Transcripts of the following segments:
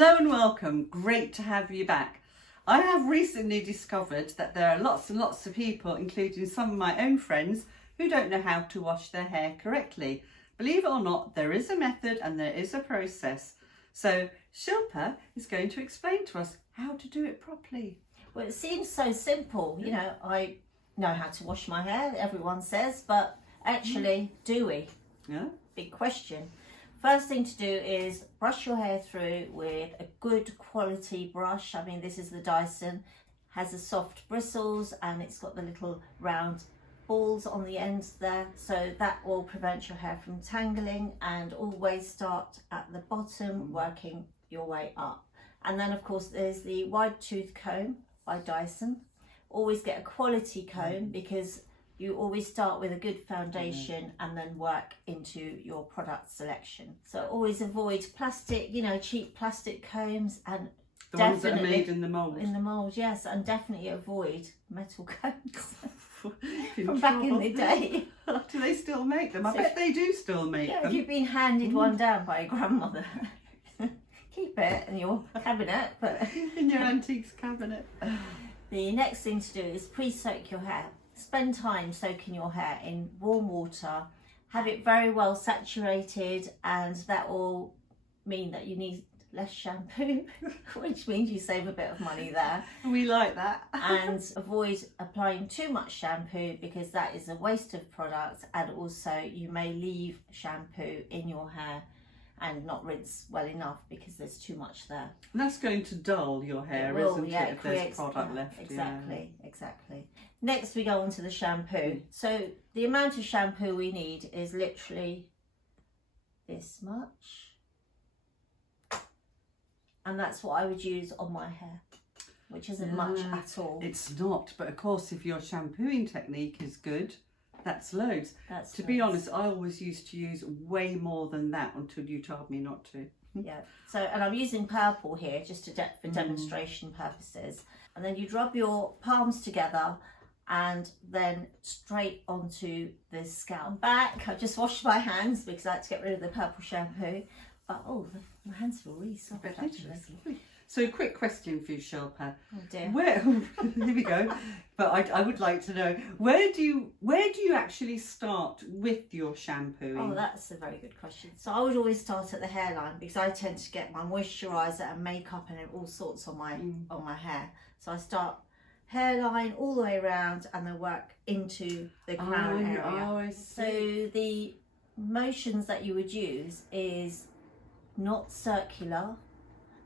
Hello and welcome, great to have you back. I have recently discovered that there are lots and lots of people, including some of my own friends, who don't know how to wash their hair correctly. Believe it or not, there is a method and there is a process. So Shilpa is going to explain to us how to do it properly. Well, it seems so simple, you know, I know how to wash my hair, everyone says, but actually, do we? Yeah. Big question. First thing to do is brush your hair through with a good quality brush. I mean, this is the Dyson, has the soft bristles and it's got the little round balls on the ends there, so that will prevent your hair from tangling. And always start at the bottom, working your way up. And then of course there's the wide tooth comb by Dyson. Always get a quality comb because you always start with a good foundation and then work into your product selection. So always avoid plastic, you know, cheap plastic combs, and The ones that are made in the mould. In the mould, yes, and definitely avoid metal combs From back in the day. Do they still make them? I bet they do still make Yeah, them. if you've been handed one down by your grandmother, keep it in your cabinet. But in your antiques cabinet. The next thing to do is pre-soak your hair. Spend time soaking your hair in warm water. Have it very well saturated, and that will mean that you need less shampoo, which means you save a bit of money there. We like that. And avoid applying too much shampoo because that is a waste of product, and also you may leave shampoo in your hair and not rinse well enough because there's too much there. And that's going to dull your hair, isn't it, if there's product left? Exactly, exactly. Next we go on to the shampoo. So the amount of shampoo we need is literally this much. And that's what I would use on my hair, which isn't much at all. It's not, but of course if your shampooing technique is good, that's loads. That's to be honest, I always used to use way more than that until you told me not to. Yeah, so, and I'm using purple here just to for demonstration purposes. And then you'd rub your palms together and then straight onto the scalp. Back, I just washed my hands because I had to get rid of the purple shampoo. But oh, my hands feel really soft actually. So quick question for you, Shilpa. Oh dear. Here we go. But I would like to know, where do you actually start with your shampooing? Oh, that's a very good question. So I would always start at the hairline because I tend to get my moisturiser and makeup and all sorts on my hair. So I start hairline all the way around and then work into the crown area. Oh, I see. So the motions that you would use is not circular,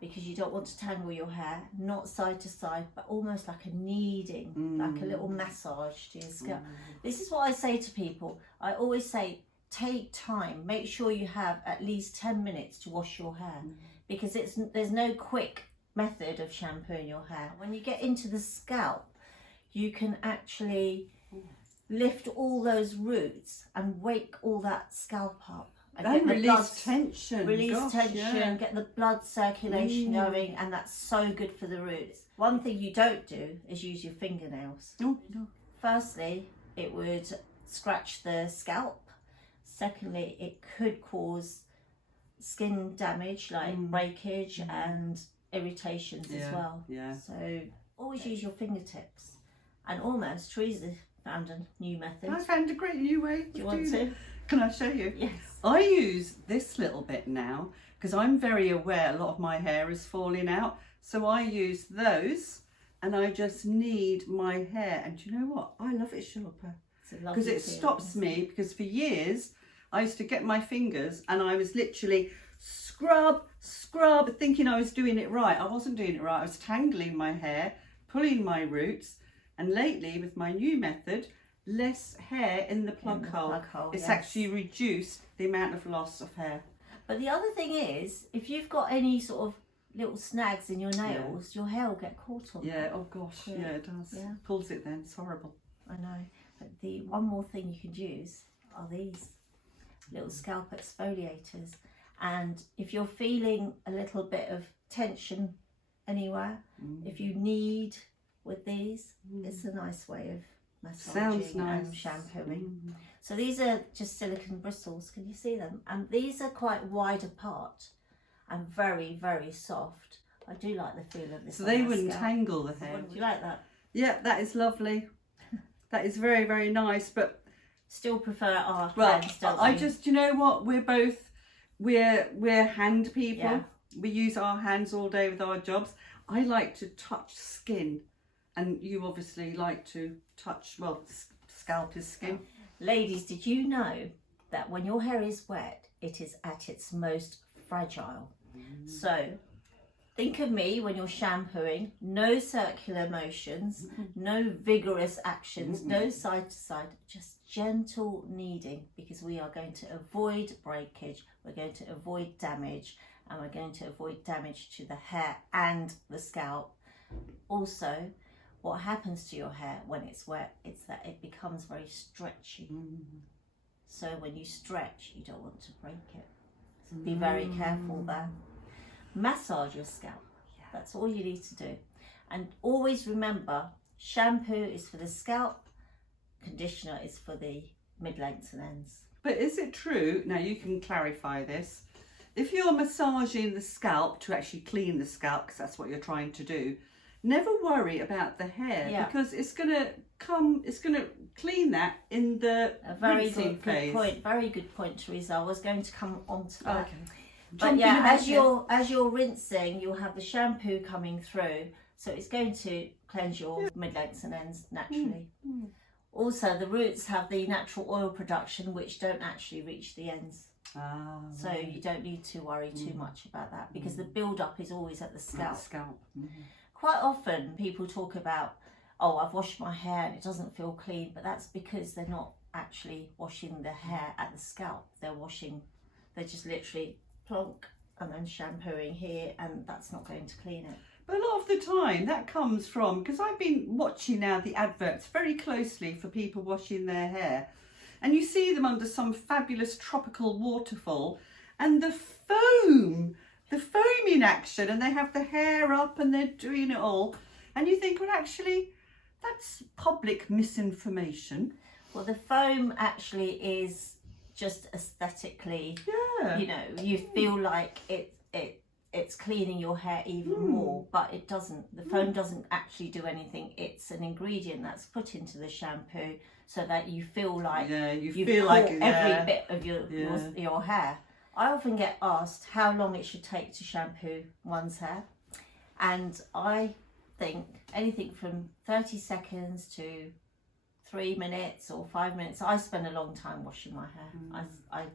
because you don't want to tangle your hair, not side to side, but almost like a kneading, like a little massage to your scalp. This is what I say to people. I always say, take time, make sure you have at least 10 minutes to wash your hair, because there's no quick method of shampooing your hair. When you get into the scalp, you can actually lift all those roots and wake all that scalp up. And release tension. Release tension, get the blood circulation going, and that's so good for the roots. One thing you don't do is use your fingernails. No. Firstly, it would scratch the scalp. Secondly, it could cause skin damage like breakage and irritations as well. Yeah. So always use your fingertips. And almost, Teresa found a new method. I found a great new way. Do you want to? Can I show you? Yes. I use this little bit now because I'm very aware a lot of my hair is falling out. So I use those and I just knead my hair. And do you know what? I love it, Shilpa. Because it stops me, because for years I used to get my fingers and I was literally scrub, thinking I was doing it right. I wasn't doing it right. I was tangling my hair, pulling my roots. And lately with my new method, less hair in the plug hole. It's actually reduced the amount of loss of hair. But the other thing is, if you've got any sort of little snags in your nails, your hair will get caught on. Yeah, oh gosh, yeah, it does. Yeah. Pulls it then, it's horrible. I know. But the one more thing you can use are these little scalp exfoliators. And if you're feeling a little bit of tension anywhere, if you need with these, it's a nice way of massaging and shampooing. So these are just silicone bristles, can you see them? And these are quite wide apart, and very, very soft. I do like the feel of this. So they wouldn't tangle the hair. Wouldn't you like that? Yeah, that is lovely. That is very, very nice. But still prefer our hands, don't you? Just, you know what? We're hand people. Yeah. We use our hands all day with our jobs. I like to touch skin, and you obviously like to touch, well, scalp is skin. Ladies, did you know that when your hair is wet, it is at its most fragile? So think of me when you're shampooing, no circular motions, no vigorous actions, no side to side, just gentle kneading, because we are going to avoid breakage, we're going to avoid damage, and we're going to avoid damage to the hair and the scalp. Also, what happens to your hair when it's wet, it's that it becomes very stretchy. So when you stretch, you don't want to break it. So be very careful there. Massage your scalp. That's all you need to do. And always remember, shampoo is for the scalp, conditioner is for the mid-lengths and ends. But is it true, now you can clarify this, if you're massaging the scalp to actually clean the scalp, because that's what you're trying to do, never worry about the hair, because it's going to clean that in the rinsing phase. Very good point, Teresa. I was going to come on to that. Okay. But yeah, as you're rinsing, you'll have the shampoo coming through, so it's going to cleanse your mid-lengths and ends naturally. Also, the roots have the natural oil production, which don't actually reach the ends. So you don't need to worry too much about that, because the build-up is always at the scalp. Quite often people talk about, oh, I've washed my hair and it doesn't feel clean, but that's because they're not actually washing the hair at the scalp. They're just literally plonk and then shampooing here, and that's not going to clean it. But a lot of the time that comes from, because I've been watching now the adverts very closely for people washing their hair, and you see them under some fabulous tropical waterfall, and the foaming action, and they have the hair up and they're doing it all, and you think, well, actually that's public misinformation. Well, the foam actually is just aesthetically, you know, you feel like it's cleaning your hair even more, but it doesn't. The foam doesn't actually do anything. It's an ingredient that's put into the shampoo so that you feel like you feel like every bit of your hair. I often get asked how long it should take to shampoo one's hair, and I think anything from 30 seconds to 3 minutes or 5 minutes. I spend a long time washing my hair. I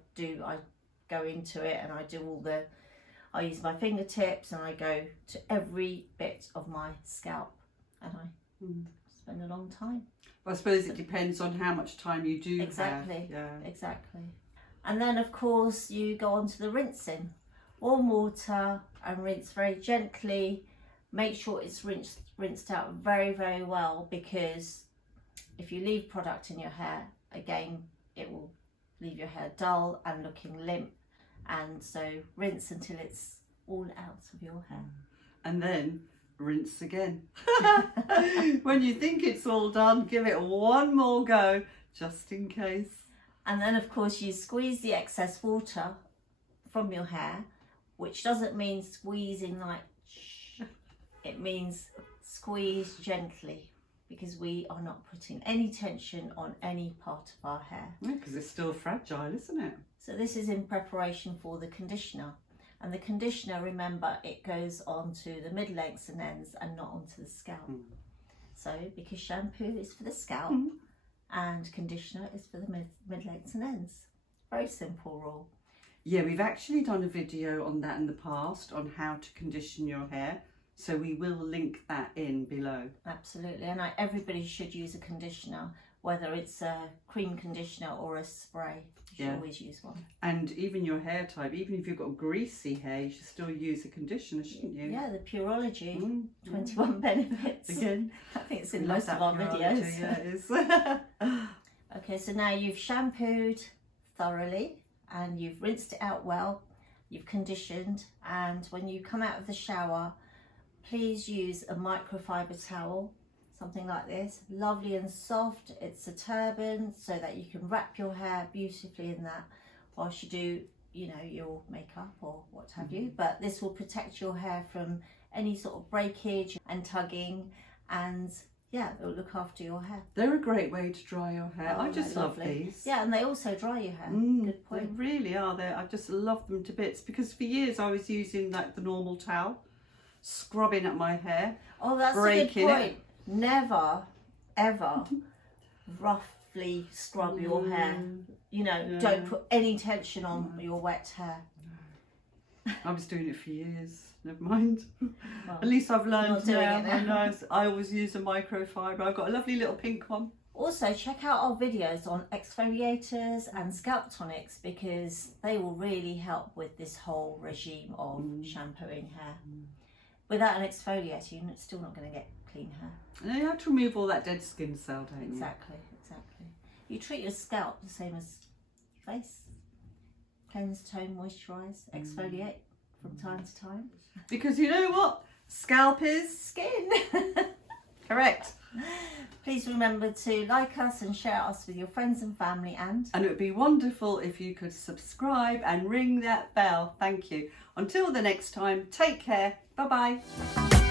go into it and I use my fingertips and I go to every bit of my scalp, and I spend a long time. Well, I suppose it depends on how much time you do exactly have. Exactly. And then of course you go on to the rinsing. Warm water and rinse very gently. Make sure it's rinsed out very, very well, because if you leave product in your hair, again, it will leave your hair dull and looking limp. And so rinse until it's all out of your hair. And then rinse again. When you think it's all done, give it one more go, just in case. And then of course you squeeze the excess water from your hair, which doesn't mean squeezing like it means squeeze gently, because we are not putting any tension on any part of our hair. Because it's still fragile, isn't it? So this is in preparation for the conditioner. And the conditioner, remember, it goes onto the mid-lengths and ends and not onto the scalp. So because shampoo is for the scalp and conditioner is for the mid-lengths and ends. Very simple rule. Yeah, we've actually done a video on that in the past, on how to condition your hair. So we will link that in below. Absolutely. And everybody should use a conditioner, whether it's a cream conditioner or a spray. You should always use one. And even your hair type, even if you've got greasy hair, you should still use a conditioner, shouldn't you? Yeah, the Pureology, 21 benefits. Again, I think it's in most of our videos. Yeah, it is. Okay, so now you've shampooed thoroughly and you've rinsed it out well, you've conditioned, and when you come out of the shower, please use a microfiber towel, something like this, lovely and soft. It's a turban, so that you can wrap your hair beautifully in that whilst you do you know, your makeup or what have you, but this will protect your hair from any sort of breakage and tugging, and yeah, it'll look after your hair. They're a great way to dry your hair. Oh, I just they're love lovely. these. Yeah, and they also dry your hair. Good point. They really are. I just love them to bits, because for years I was using like the normal towel, scrubbing at my hair. Oh, that's a good point. Never, ever roughly scrub your hair. You know, don't put any tension on your wet hair. I was doing it for years. Never mind. Well, at least I've learned now. now. I always use a microfibre. I've got a lovely little pink one. Also, check out our videos on exfoliators and scalp tonics, because they will really help with this whole regime of shampooing hair. Without an exfoliator, you're still not going to get clean hair. And you have to remove all that dead skin cell, don't you? Exactly. You treat your scalp the same as face. Cleanse, tone, moisturise, exfoliate from time to time. Because you know what? Scalp is Skin. correct. Please remember to like us and share us with your friends and family, and it would be wonderful if you could subscribe and ring that bell. Thank you. Until the next time, take care. Bye bye.